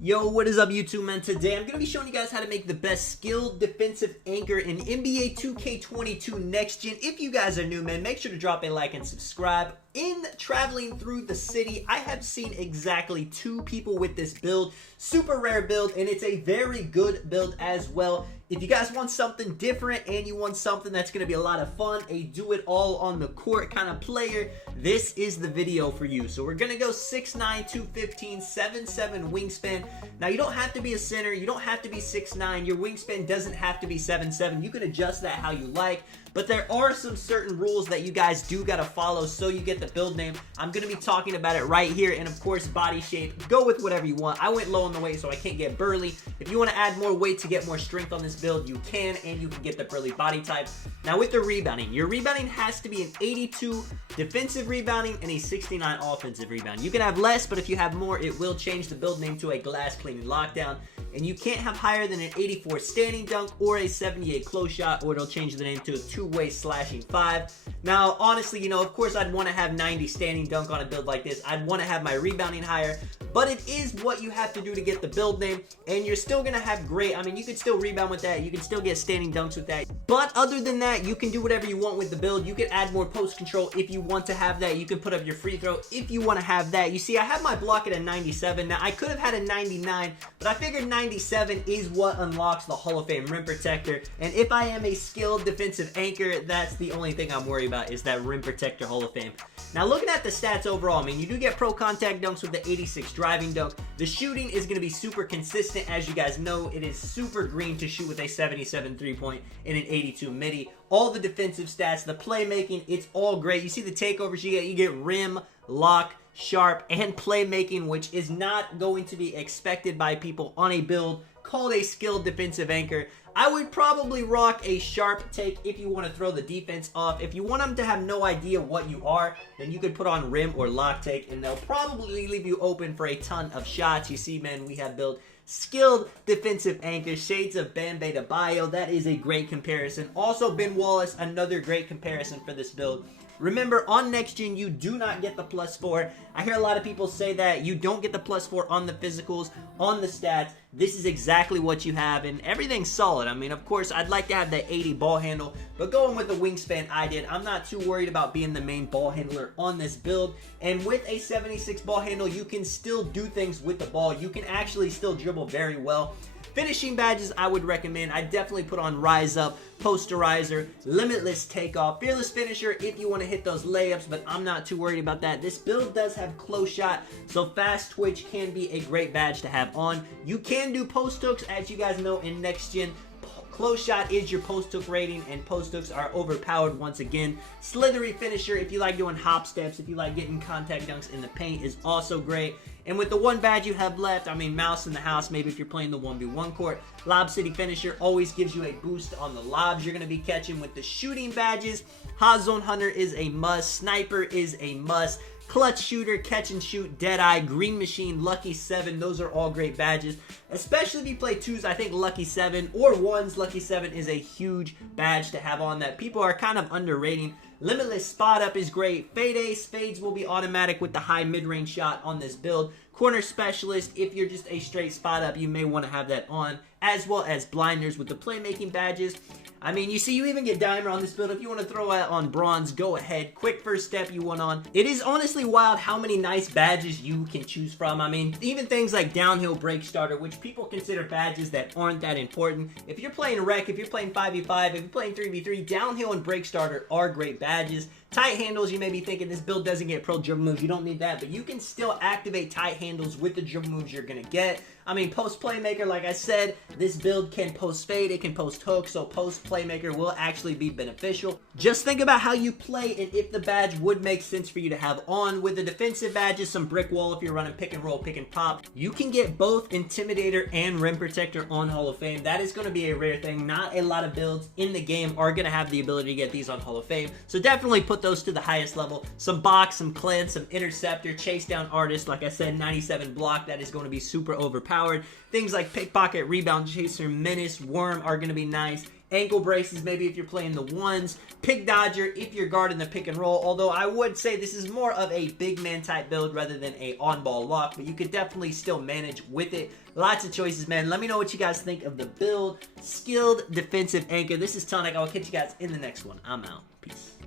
Yo, what is up YouTube, man? Today I'm going to be showing you guys how to make the best skilled defensive anchor in NBA 2K22 Next Gen. If you guys are new, man, make sure to drop a like and subscribe. In traveling through the city, I have seen exactly 2 people with this build. Super rare build, and it's a very good build as well. If you guys want something different and you want something that's going to be a lot of fun, a do-it-all on the court kind of player, this is the video for you. So we're going to go 6'9", 215, 7'7" wingspan. Now, you don't have to be a center. You don't have to be 6'9". Your wingspan doesn't have to be 7'7". You can adjust that how you like. But there are some certain rules that you guys do got to follow so you get the build name. I'm going to be talking about it right here. And of course, body shape. Go with whatever you want. I went low on the weight so I can't get burly. If you want to add more weight to get more strength on this build, you can. And you can get the burly body type. Now with the rebounding. Your rebounding has to be an 82 defensive rebounding and a 69 offensive rebounding. You can have less, but if you have more, it will change the build name to a glass cleaning lockdown. And you can't have higher than an 84 standing dunk or a 78 close shot, or it'll change the name to a two-way slashing 5. Now, honestly, you know, of course, I'd want to have 90 standing dunk on a build like this. I'd want to have my rebounding higher, but it is what you have to do to get the build name, and you're still going to have great, I mean, you can still rebound with that. You can still get standing dunks with that. But other than that, you can do whatever you want with the build. You can add more post control if you want to have that. You can put up your free throw if you want to have that. You see, I have my block at a 97. Now, I could have had a 99, but I figured 97 is what unlocks the Hall of Fame rim protector. And if I am a skilled defensive anchor, that's the only thing I'm worried about is that rim protector Hall of Fame. Now, looking at the stats overall, I mean, you do get pro contact dunks with the 86 driving dunk. The shooting is going to be super consistent. As you guys know, it is super green to shoot with a 77 3-point and an 82 midi. All the defensive stats, the playmaking, it's all great. You see the takeovers you get rim, lock, sharp, and playmaking, which is not going to be expected by people on a build called a skilled defensive anchor. I would probably rock a sharp take if you want to throw the defense off. If you want them to have no idea what you are, then you could put on rim or lock take, and they'll probably leave you open for a ton of shots. You see, man, we have built skilled defensive anchor, shades of Bam Adebayo. That is a great comparison. Also, Ben Wallace, another great comparison for this build. Remember, on Next Gen, you do not get the +4. I hear a lot of people say that you don't get the +4 on the physicals, on the stats. This is exactly what you have, and everything's solid. I mean, of course, I'd like to have that 80 ball handle, but going with the wingspan I did, I'm not too worried about being the main ball handler on this build. And with a 76 ball handle, you can still do things with the ball. You can actually still dribble very well. Finishing badges, I would recommend. I definitely put on Rise Up, Posterizer, Limitless Takeoff, Fearless Finisher if you want to hit those layups, but I'm not too worried about that. This build does have Close Shot, so Fast Twitch can be a great badge to have on. You can do post hooks, as you guys know, in Next Gen. Close shot is your post hook rating, and post hooks are overpowered once again. Slithery Finisher, if you like doing hop steps, if you like getting contact dunks in the paint, is also great. And with the one badge you have left, I mean, Mouse in the House, maybe if you're playing the 1v1 court. Lob City Finisher always gives you a boost on the lobs you're going to be catching. With the shooting badges, Hot Zone Hunter is a must. Sniper is a must. Clutch Shooter, Catch and Shoot, Deadeye, Green Machine, Lucky 7, those are all great badges. Especially if you play 2s, I think Lucky 7 or 1s, Lucky 7 is a huge badge to have on that people are kind of underrating. Limitless Spot Up is great. Fade Ace, fades will be automatic with the high mid-range shot on this build. Corner Specialist, if you're just a straight spot up, you may want to have that on. As well as Blinders with the playmaking badges. I mean, you see, you even get Dimer on this build. If you want to throw out on Bronze, go ahead. Quick First Step you want on. It is honestly wild how many nice badges you can choose from. I mean, even things like Downhill Break Starter, which people consider badges that aren't that important. If you're playing Rec, if you're playing 5v5, if you're playing 3v3, Downhill and Break Starter are great badges. Tight handles, you may be thinking this build doesn't get pro dribble moves. You don't need that, but you can still activate tight handles with the dribble moves you're going to get. I mean, post playmaker, like I said, this build can post fade, it can post hook, so post playmaker will actually be beneficial. Just think about how you play and if the badge would make sense for you to have on. With the defensive badges, some brick wall if you're running pick and roll, pick and pop. You can get both Intimidator and Rim Protector on Hall of Fame. That is going to be a rare thing. Not a lot of builds in the game are going to have the ability to get these on Hall of Fame, so definitely put those to the highest level. Some box, some cleanse, some interceptor, chase down artist. Like I said, 97 block, that is going to be super overpowered. Things like pickpocket, rebound chaser, menace, worm are going to be nice. ankle braces maybe if you're playing the ones, pick dodger if you're guarding the pick and roll, although I would say this is more of a big man type build rather than a on-ball lock, but you could definitely still manage with it. Lots of choices, man. Let me know what you guys think of the build. Skilled defensive anchor. This is Tonic. I will catch you guys in the next one. I'm out. Peace.